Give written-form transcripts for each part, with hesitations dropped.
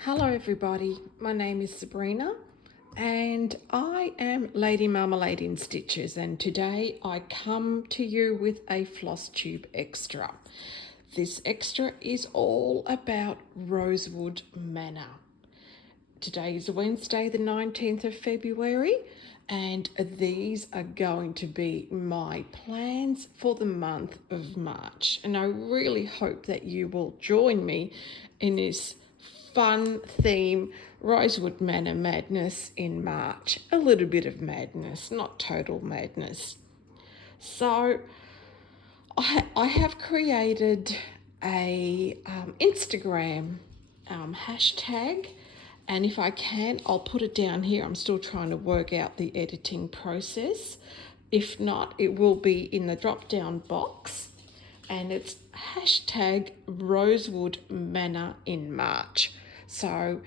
Hello everybody, my name is Sabrina and I am Lady Marmalade in Stitches, and today I come to you with a Flosstube extra. This extra is all about Rosewood Manor. Today is Wednesday the 19th of February and these are going to be my plans for the month of March, and I really hope that you will join me in this fun theme, Rosewood Manor madness in March. A little bit of madness, not total madness. So I have created a Instagram hashtag, and if I can, I'll put it down here. I'm still trying to work out the editing process. If not, it will be in the drop down box, and it's hashtag Rosewood Manor in March. So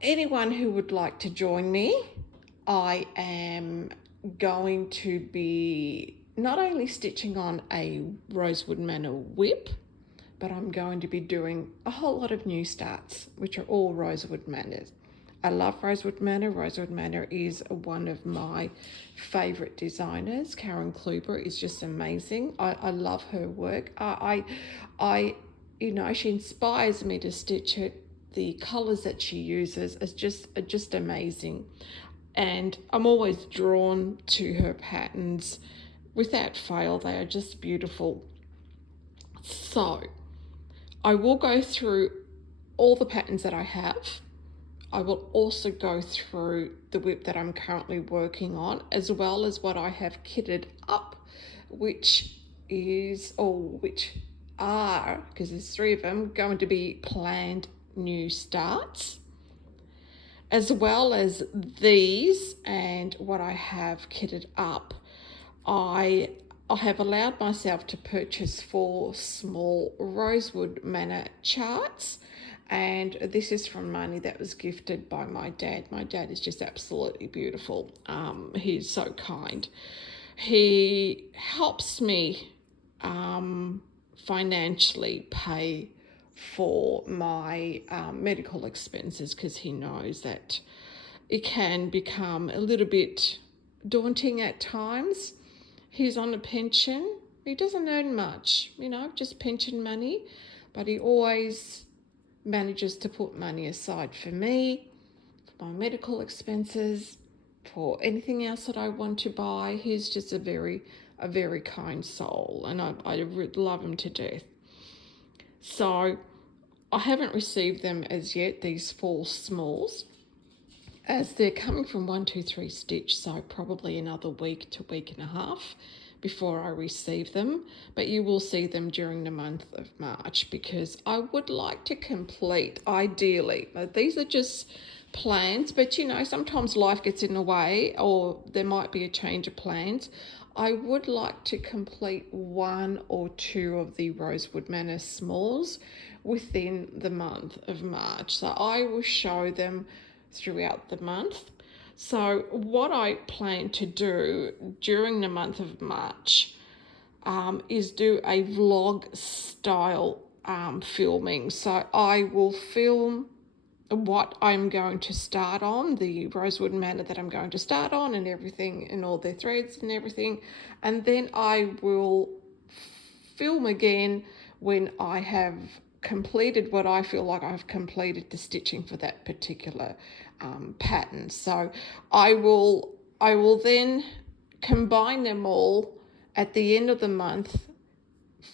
anyone who would like to join me, I am going to be not only stitching on a Rosewood Manor whip, but I'm going to be doing a whole lot of new starts, which are all Rosewood Manors. I love Rosewood Manor. Rosewood Manor is one of my favourite designers. Kluba is just amazing. I love her work. She inspires me to stitch it. The colours that she uses is just amazing, and I'm always drawn to her patterns. Without fail, they are just beautiful. So I will go through all the patterns that I have. I will also go through the whip that I'm currently working on, as well as what I have kitted up, which are, because there's 3 of them, going to be planned new starts, as well as these and what I have kitted up. I have allowed myself to purchase 4 small Rosewood Manor charts, and this is from money that was gifted by my dad. My dad is just absolutely beautiful. He's so kind. He helps me financially pay for my medical expenses, because he knows that it can become a little bit daunting at times. He's on a pension. He doesn't earn much, just pension money, but he always manages to put money aside for me, for my medical expenses, for anything else that I want to buy. He's just a very kind soul, and I love him to death. So I haven't received them as yet, these 4 smalls, as they're coming from 123 Stitch, so probably another week to week and a half before I receive them. But you will see them during the month of March, because I would like to complete, ideally, these are just plans, but sometimes life gets in the way, or there might be a change of plans. I would like to complete 1 or 2 of the Rosewood Manor smalls within the month of March. So I will show them throughout the month. So what I plan to do during the month of March is do a vlog style filming. So I will film what I'm going to start on, the Rosewood Manor that I'm going to start on, and everything, and all their threads and everything, and then I will film again when I have completed what I feel like I've completed the stitching for that particular pattern. So I will then combine them all at the end of the month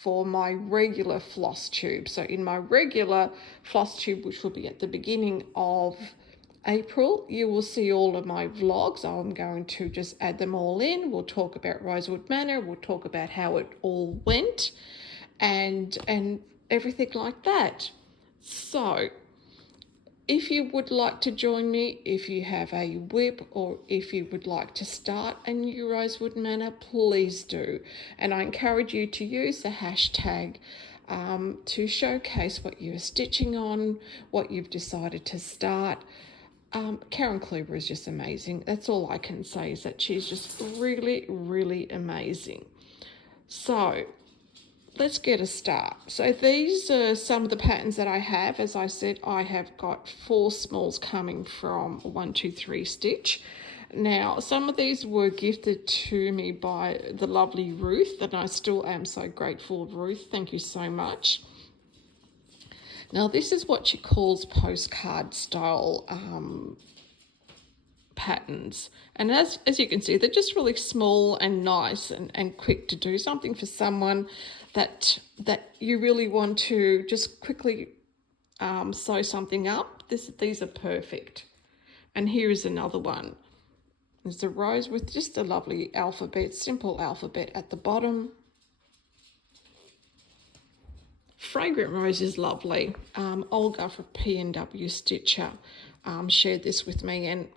for my regular Flosstube. So in my regular Flosstube, which will be at the beginning of April, you will see all of my vlogs. I'm going to just add them all in. We'll talk about Rosewood Manor. We'll talk about how it all went and everything like that. So If you would like to join me, if you have a whip, or if you would like to start a new Rosewood Manor, please do. And I encourage you to use the hashtag to showcase what you're stitching on, what you've decided to start. Karen Kluba is just amazing. That's all I can say, is that she's just really, really amazing. So let's get a start. So these are some of the patterns that I have. As I said, I have got 4 smalls coming from 123 Stitch. Now, some of these were gifted to me by the lovely Ruth, and I still am so grateful, Ruth. Thank you so much. Now, this is what she calls postcard style patterns. And as you can see, they're just really small and nice and quick to do. Something for someone that you really want to just quickly sew something up. These are perfect. And here is another one. There's a rose with just a lovely alphabet, simple alphabet at the bottom. Fragrant Rose is lovely. Olga from P&W Stitcher shared this with me, and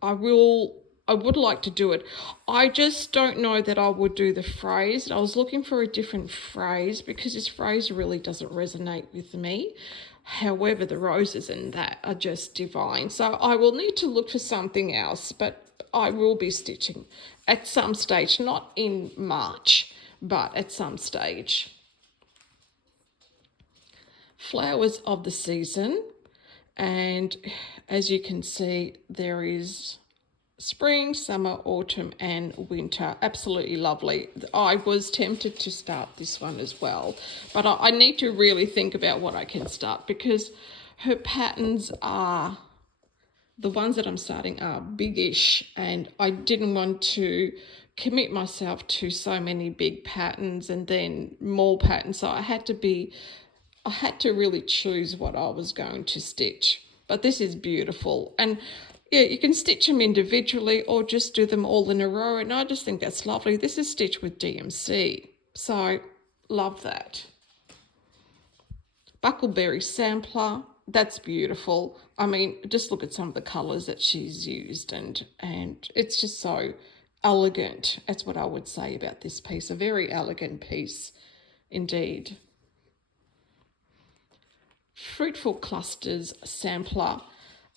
I would like to do it. I just don't know that I would do the phrase. I was looking for a different phrase because this phrase really doesn't resonate with me. However, the roses and that are just divine. So I will need to look for something else, but I will be stitching at some stage, not in March, but at some stage. Flowers of the season, and as you can see, there is spring, summer, autumn and winter. Absolutely lovely. I was tempted to start this one as well, but I need to really think about what I can start, because her patterns are, the ones that I'm starting are biggish, and I didn't want to commit myself to so many big patterns and then more patterns. So I had to really choose what I was going to stitch. But this is beautiful. And yeah, you can stitch them individually or just do them all in a row. And I just think that's lovely. This is stitched with DMC. So love that. Buckleberry sampler. That's beautiful. I mean, just look at some of the colours that she's used, and it's just so elegant. That's what I would say about this piece. A very elegant piece indeed. Fruitful Clusters sampler,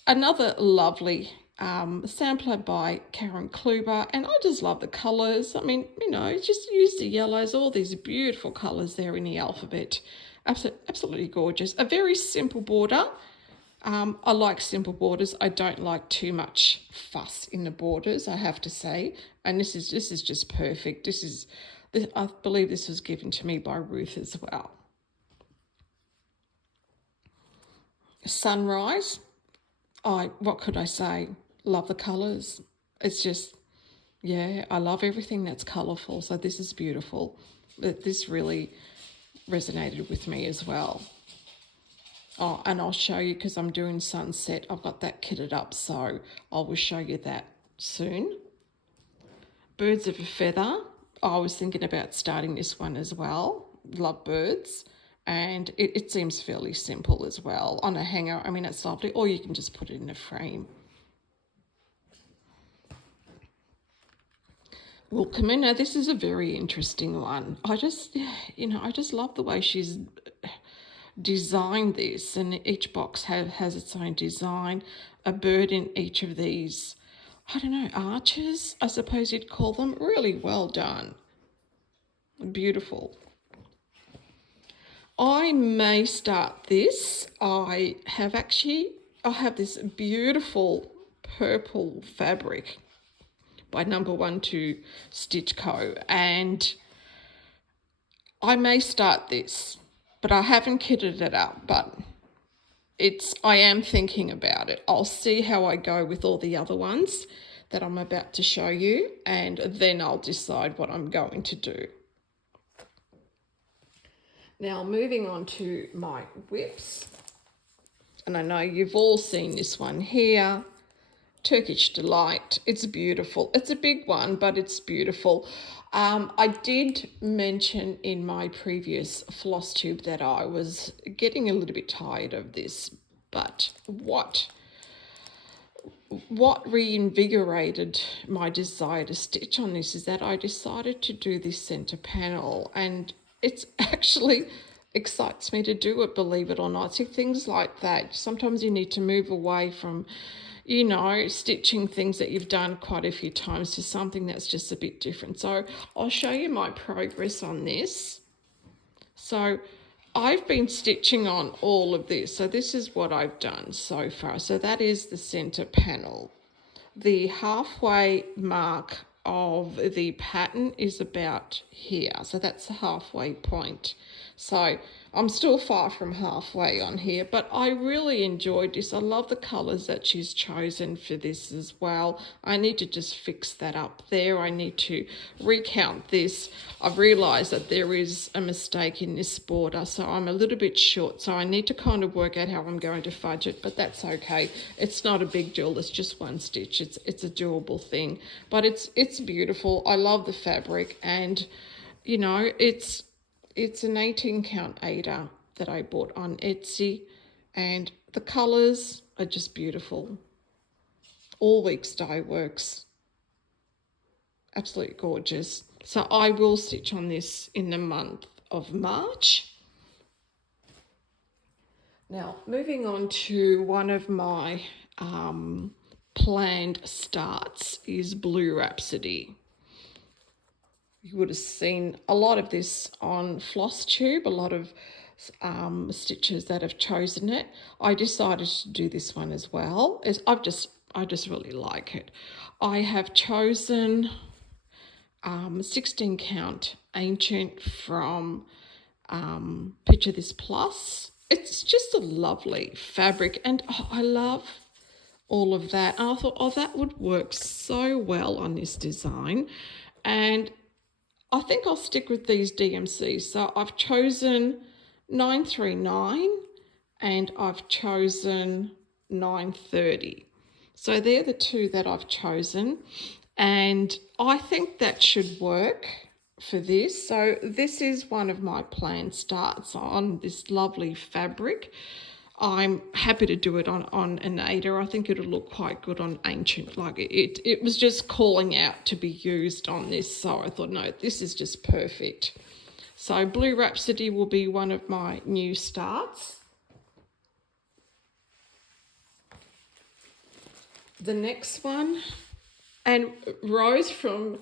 another lovely sampler by Karen Kluba, and I just love the colours. I mean, you know, just use the yellows, all these beautiful colours there in the alphabet. Absolutely gorgeous. A very simple border. I like simple borders. I don't like too much fuss in the borders, I have to say. And this is just perfect. I believe this was given to me by Ruth as well. Sunrise. What could I say? Love the colours. It's just, yeah, I love everything that's colourful. So this is beautiful. This really resonated with me as well. Oh, and I'll show you, because I'm doing sunset. I've got that kitted up, so I will show you that soon. Birds of a Feather. I was thinking about starting this one as well. Love birds. And it seems fairly simple as well. On a hanger, I mean, it's lovely. Or you can just put it in a frame. Welcome. Now, this is a very interesting one. I just love the way she's designed this, and each box has its own design. A bird in each of these, I don't know, arches, I suppose you'd call them. Really well done. Beautiful. I may start this. I have this beautiful purple fabric by Number 12 Stitch Co. And I may start this, but I haven't kitted it up, but I am thinking about it. I'll see how I go with all the other ones that I'm about to show you, and then I'll decide what I'm going to do. Now, moving on to my whips, and I know you've all seen this one here, Turkish Delight. It's beautiful. It's a big one, but it's beautiful. I did mention in my previous Flosstube that I was getting a little bit tired of this But what reinvigorated my desire to stitch on this is that I decided to do this center panel, and it's actually excites me to do it, believe it or not. See, things like that, sometimes you need to move away from, you know, stitching things that you've done quite a few times to something that's just a bit different. So I'll show you my progress on this. So I've been stitching on all of this. So this is what I've done so far. So that is the center panel. The halfway mark of the pattern is about here. So that's the halfway point. So I'm still far from halfway on here, but I really enjoyed this. I love the colours that she's chosen for this as well. I need to just fix that up there. I need to recount this. I've realised that there is a mistake in this border, so I'm a little bit short. So I need to kind of work out how I'm going to fudge it, but that's okay. It's not a big deal. It's just one stitch. It's a doable thing, but it's beautiful. I love the fabric, and you know, it's an 18 count Aida that I bought on Etsy, and the colours are just beautiful. All week's dye works. Absolutely gorgeous. So I will stitch on this in the month of March. Now, moving on to one of my planned starts is Blue Rhapsody. You would have seen a lot of this on Flosstube, a lot of stitches that have chosen it. I decided to do this one as well. I just really like it. I have chosen 16 count Ancient from Picture This Plus. It's just a lovely fabric, and I love all of that. And I thought, oh, that would work so well on this design. And I think I'll stick with these DMCs. So I've chosen 939 and I've chosen 930. So they're the two that I've chosen, and I think that should work for this. So this is one of my planned starts on this lovely fabric. I'm happy to do it on an Aida. I think it'll look quite good on Ancient. Like it was just calling out to be used on this. So I thought, no, this is just perfect. So Blue Rhapsody will be one of my new starts. The next one, and Rose from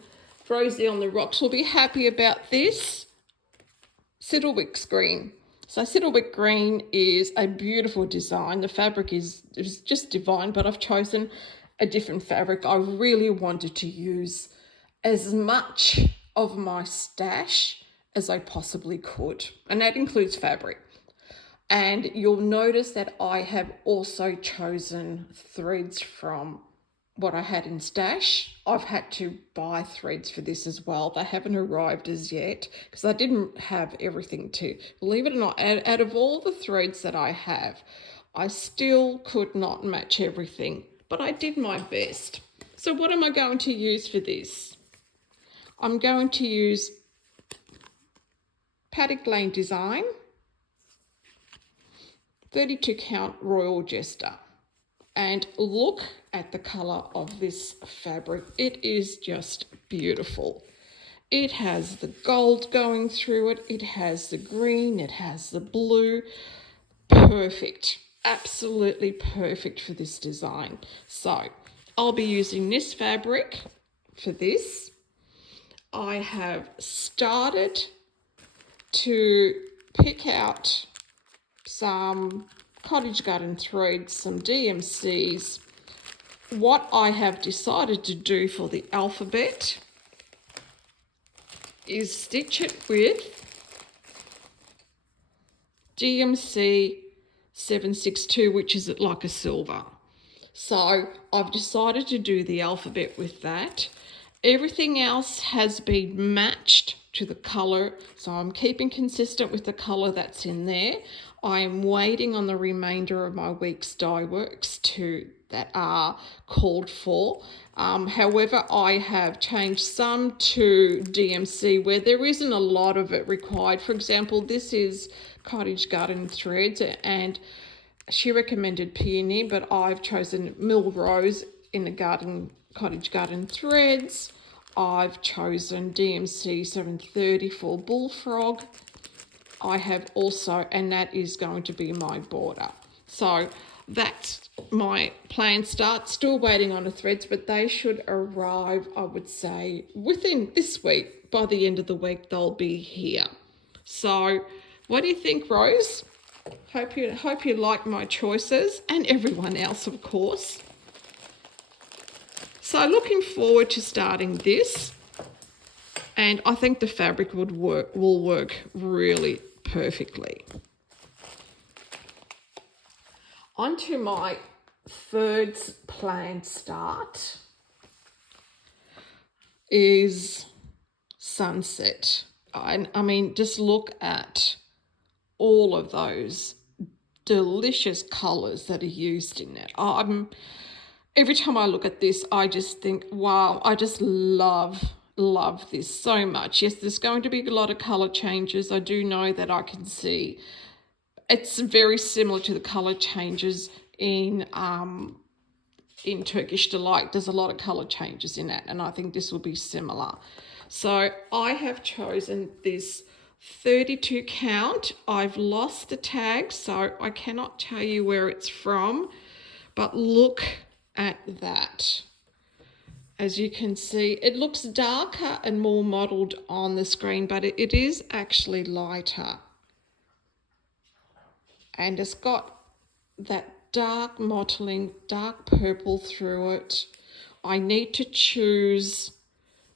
Rosie on the Rocks will be happy about this, Siddlewick's Green. So Siddlewick Green is a beautiful design. The fabric is just divine, but I've chosen a different fabric. I really wanted to use as much of my stash as I possibly could, and that includes fabric. And you'll notice that I have also chosen threads from what I had in stash. I've had to buy threads for this as well. They haven't arrived as yet because I didn't have everything to. Believe it or not, out of all the threads that I have, I still could not match everything, but I did my best. So what am I going to use for this? I'm going to use Paddock Lane Design 32 count Royal Jester. And look at the colour of this fabric. It is just beautiful. It has the gold going through it. It has the green. It has the blue. Perfect. Absolutely perfect for this design. So I'll be using this fabric for this. I have started to pick out some Cottage Garden threads, some DMCs. What I have decided to do for the alphabet is stitch it with DMC 762, which is like a silver. So I've decided to do the alphabet with that. Everything else has been matched to the colour, so I'm keeping consistent with the colour that's in there. I'm waiting on the remainder of my week's dye works that are called for. However, I have changed some to DMC where there isn't a lot of it required. For example, this is Cottage Garden threads, and She recommended peony, but I've chosen Mill Rose in the Cottage Garden Threads. I've chosen DMC 730 for Bullfrog. I have also, and that is going to be my border. So that's my plan start. Still waiting on the threads, but they should arrive, I would say, within this week. By the end of the week, they'll be here. So what do you think, Rose? Hope you like my choices, and everyone else, of course. So looking forward to starting this, and I think the fabric will work really perfectly. On to my third plan start is Sunset. I mean, just look at all of those delicious colours that are used in it. Every time I look at this, I just think, wow, I just love this so much. Yes, there's going to be a lot of colour changes. I do know that I can see it's very similar to the colour changes in Turkish Delight. There's a lot of colour changes in it, and I think this will be similar. So I have chosen this 32 count. I've lost the tag, so I cannot tell you where it's from, but look at that. As you can see, it looks darker and more mottled on the screen, but it is actually lighter. And it's got that dark mottling, dark purple through it. I need to choose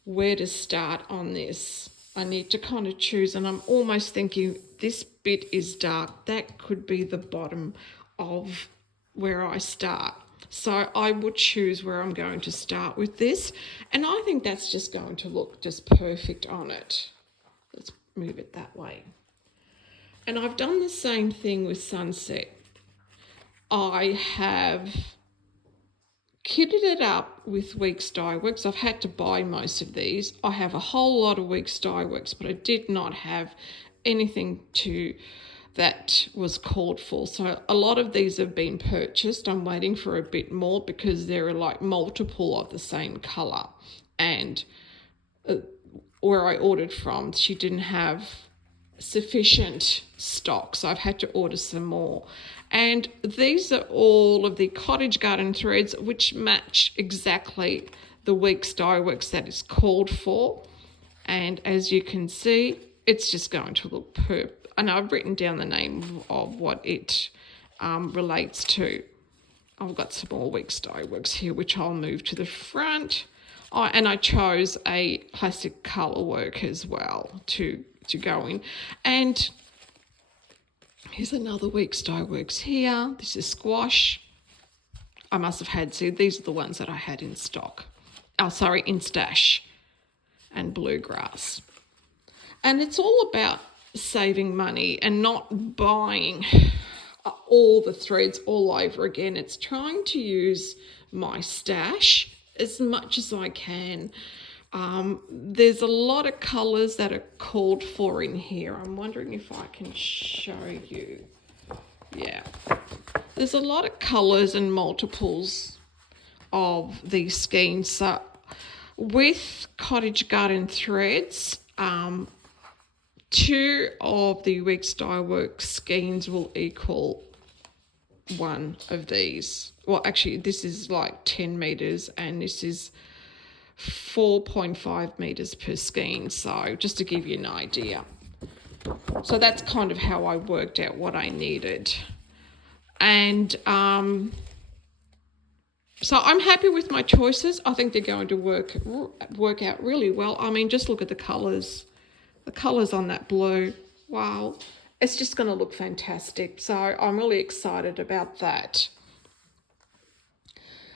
where to start on this. I need to kind of choose, and I'm almost thinking this bit is dark. That could be the bottom of where I start. So I would choose where I'm going to start with this, and I think that's just going to look just perfect on it. Let's move it that way. And I've done the same thing with Sunset. I have kitted it up with Weeks Dye Works. I've had to buy most of these. I have a whole lot of Weeks Dye Works, but I did not have anything that was called for. So a lot of these have been purchased. I'm waiting for a bit more because there are like multiple of the same colour. And where I ordered from, she didn't have sufficient stock, so I've had to order some more. And these are all of the Cottage Garden threads which match exactly the Weeks Dye Works that is called for. And as you can see, it's just going to look perfect. And I've written down the name of what it relates to. I've got some more Weeks Dye Works here, which I'll move to the front. Oh, and I chose a plastic colour work as well to go in. And here's another Weeks Dye Works here. This is squash. I must have had, see, these are the ones that I had in stock. Oh, sorry, in stash. And bluegrass. And it's all about saving money and not buying all the threads all over again. It's trying to use my stash as much as I can. There's a lot of colours that are called for in here. I'm wondering if I can show you. Yeah. There's a lot of colours and multiples of these skeins. So with Cottage Garden threads, 2 of the Weeks Dye Works skeins will equal 1 of these. Well, actually, this is like 10 metres and this is 4.5 metres per skein. So just to give you an idea. So that's kind of how I worked out what I needed. And so I'm happy with my choices. I think they're going to work out really well. I mean, just look at the colours. The colours on that blue, wow, it's just going to look fantastic. So I'm really excited about that.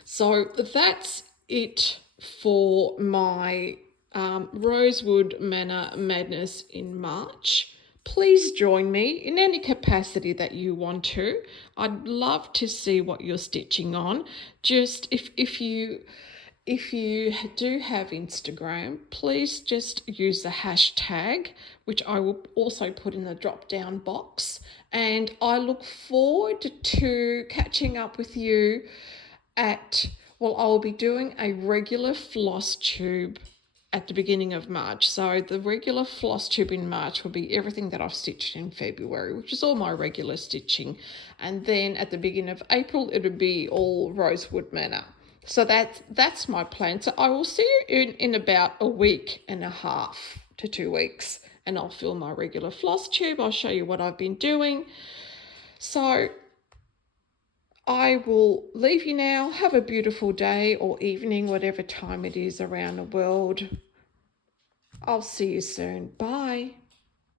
So that's it for my Rosewood Manor Madness in March. Please join me in any capacity that you want to. I'd love to see what you're stitching on. Just if you If you do have Instagram, please just use the hashtag, which I will also put in the drop down box. And I look forward to catching up with you I'll be doing a regular floss tube at the beginning of March. So the regular floss tube in March will be everything that I've stitched in February, which is all my regular stitching. And then at the beginning of April, it'll be all Rosewood Manor. So that's my plan. So I will see you in about a week and a half to 2 weeks, and I'll fill my regular floss tube. I'll show you what I've been doing. So I will leave you now. Have a beautiful day or evening, whatever time it is around the world. I'll see you soon. Bye.